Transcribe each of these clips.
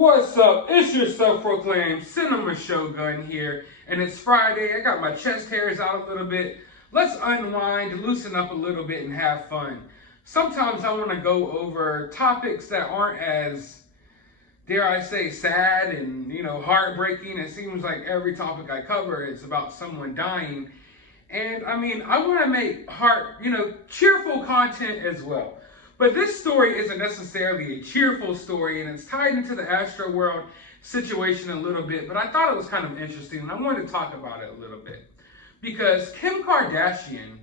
What's up? It's your self-proclaimed cinema shogun here, and it's Friday. I got my chest hairs out a little bit. Let's unwind, loosen up a little bit, and have fun. Sometimes I want to go over topics that aren't as, dare I say, sad and, heartbreaking. It seems like every topic I cover is about someone dying. And I want to make cheerful content as well. But this story isn't necessarily a cheerful story, and it's tied into the AstroWorld situation a little bit, but I thought it was kind of interesting, and I wanted to talk about it a little bit. Because Kim Kardashian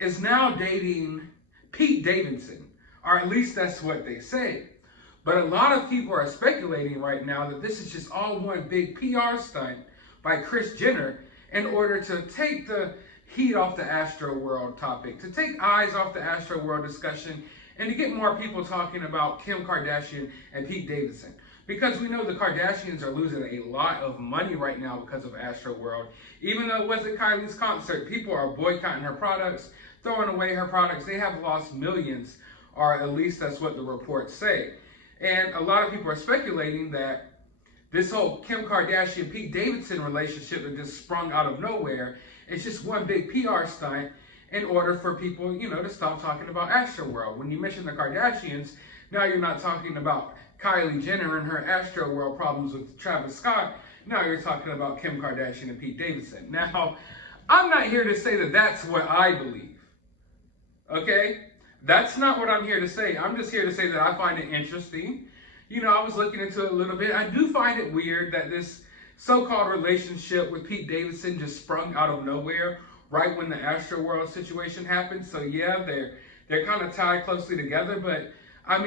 is now dating Pete Davidson, or at least that's what they say. But a lot of people are speculating right now that this is just all one big PR stunt by Kris Jenner in order to take the heat off the AstroWorld topic, to take eyes off the AstroWorld discussion, and to get more people talking about Kim Kardashian and Pete Davidson. Because we know the Kardashians are losing a lot of money right now because of AstroWorld. Even though it wasn't Kylie's concert, people are boycotting her products, throwing away her products. They have lost millions, or at least that's what the reports say. And a lot of people are speculating that this whole Kim Kardashian-Pete Davidson relationship that just sprung out of nowhere is just one big PR stunt in order for people, to stop talking about AstroWorld. When you mention the Kardashians, now you're not talking about Kylie Jenner and her AstroWorld problems with Travis Scott. Now you're talking about Kim Kardashian and Pete Davidson. Now, I'm not here to say that that's what I believe, okay? That's not what I'm here to say. I'm just here to say that I find it interesting. I was looking into it a little bit. I do find it weird that this so-called relationship with Pete Davidson just sprung out of nowhere right when the AstroWorld situation happened. So yeah, they're kind of tied closely together, but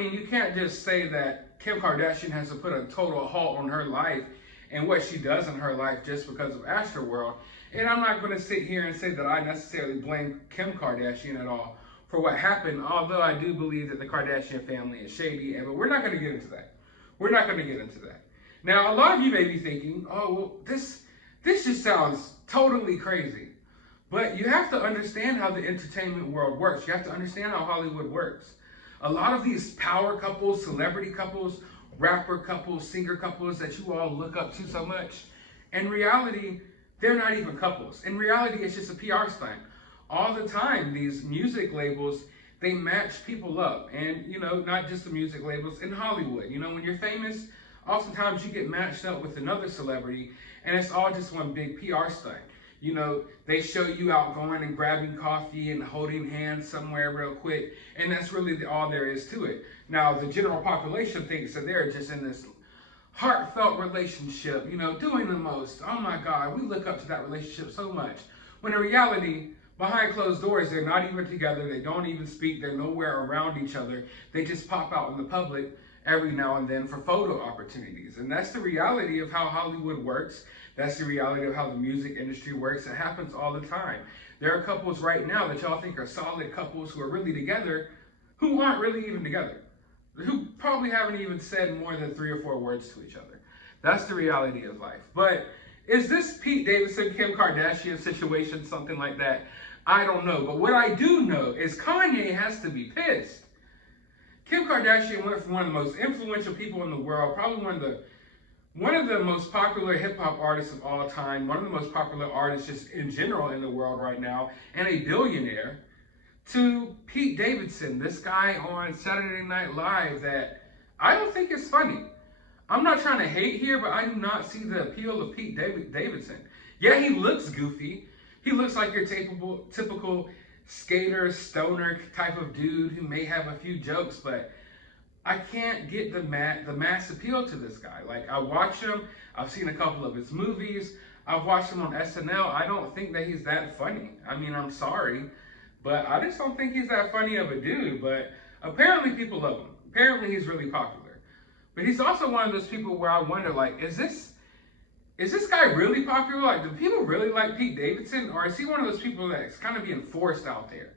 you can't just say that Kim Kardashian has to put a total halt on her life and what she does in her life just because of AstroWorld. And I'm not going to sit here and say that I necessarily blame Kim Kardashian at all for what happened, although I do believe that the Kardashian family is shady, but we're not going to get into that. We're not going to get into that. Now, a lot of you may be thinking, oh, well, this just sounds totally crazy. But you have to understand how the entertainment world works. You have to understand how Hollywood works. A lot of these power couples, celebrity couples, rapper couples, singer couples that you all look up to so much, in reality, they're not even couples. In reality, it's just a PR stunt. All the time, these music labels, they match people up. And, not just the music labels, in Hollywood. When you're famous, oftentimes you get matched up with another celebrity, and it's all just one big PR stunt. They show you out going and grabbing coffee and holding hands somewhere real quick, and that's really all there is to it. Now, the general population thinks that they're just in this heartfelt relationship, doing the most. Oh my God, we look up to that relationship so much. When in reality, behind closed doors, they're not even together, they don't even speak, they're nowhere around each other. They just pop out in the public every now and then for photo opportunities. And that's the reality of how Hollywood works. That's the reality of how the music industry works. It happens all the time. There are couples right now that y'all think are solid couples who are really together, who aren't really even together, who probably haven't even said more than 3 or 4 words to each other. That's the reality of life. But is this Pete Davidson, Kim Kardashian situation something like that? I don't know. But what I do know is Kanye has to be pissed. Kim Kardashian went from one of the most influential people in the world, probably one of the most popular hip-hop artists of all time, one of the most popular artists just in general in the world right now, and a billionaire, to Pete Davidson, this guy on Saturday Night Live that I don't think is funny. I'm not trying to hate here, but I do not see the appeal of Pete Davidson. Yeah, he looks goofy. He looks like your typical skater, stoner type of dude who may have a few jokes, but I can't get the mass appeal to this guy. Like, I watch him, I've seen a couple of his movies, I've watched him on SNL. I don't think that he's that funny. I'm sorry, but I just don't think he's that funny of a dude. But apparently people love him. Apparently he's really popular. But he's also one of those people where I wonder, like, is this guy really popular? Like, do people really like Pete Davidson? Or is he one of those people that's kind of being forced out there?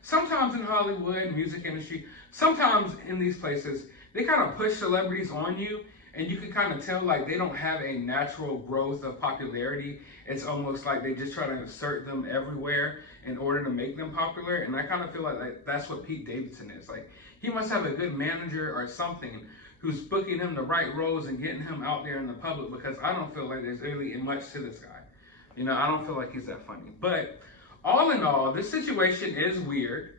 Sometimes in Hollywood, music industry, sometimes in these places, they kind of push celebrities on you, and you can kind of tell like they don't have a natural growth of popularity. It's almost like they just try to insert them everywhere in order to make them popular. And I kind of feel like that's what Pete Davidson is. Like, he must have a good manager or something who's booking him the right roles and getting him out there in the public, because I don't feel like there's really much to this guy. You know, I don't feel like he's that funny. But all in all, this situation is weird.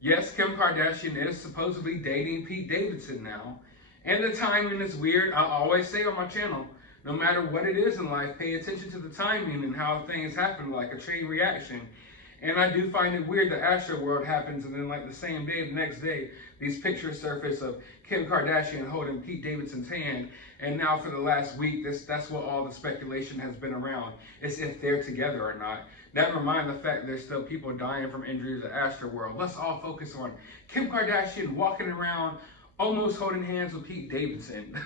Yes, Kim Kardashian is supposedly dating Pete Davidson now. And the timing is weird. I always say on my channel, no matter what it is in life, pay attention to the timing and how things happen, like a chain reaction. And I do find it weird that AstroWorld happens, and then like the same day, the next day, these pictures surface of Kim Kardashian holding Pete Davidson's hand. And now for the last week, that's what all the speculation has been around, is if they're together or not. Never mind the fact there's still people dying from injuries at AstroWorld. Let's all focus on Kim Kardashian walking around almost holding hands with Pete Davidson.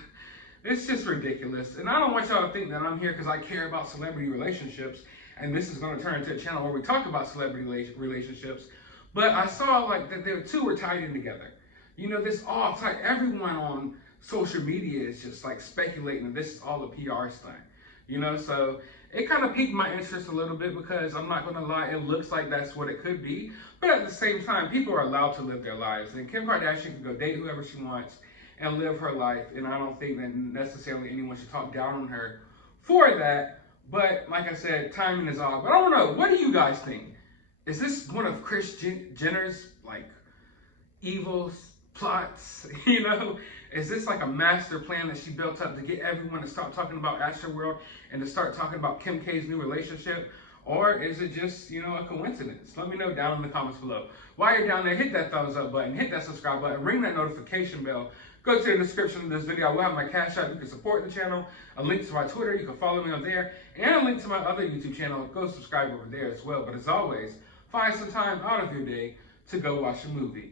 It's just ridiculous. And I don't want y'all to think that I'm here because I care about celebrity relationships, and this is going to turn into a channel where we talk about celebrity relationships. But I saw like that the two were tied in together. You know, this all tied. Everyone on social media is just like speculating that this is all a PR stunt. You know, so it kind of piqued my interest a little bit, because I'm not going to lie, it looks like that's what it could be. But at the same time, people are allowed to live their lives, and Kim Kardashian can go date whoever she wants and live her life. And I don't think that necessarily anyone should talk down on her for that. But like I said, timing is off. But I don't know. What do you guys think? Is this one of Kris Jenner's like evil plots? You know, is this like a master plan that she built up to get everyone to stop talking about AstroWorld and to start talking about Kim K's new relationship? Or is it just, you know, a coincidence? Let me know down in the comments below. While you're down there, hit that thumbs up button, hit that subscribe button, ring that notification bell. Go to the description of this video. I will have my CashApp. You can support the channel. A link to my Twitter. You can follow me on there. And a link to my other YouTube channel. Go subscribe over there as well. But as always, find some time out of your day to go watch a movie.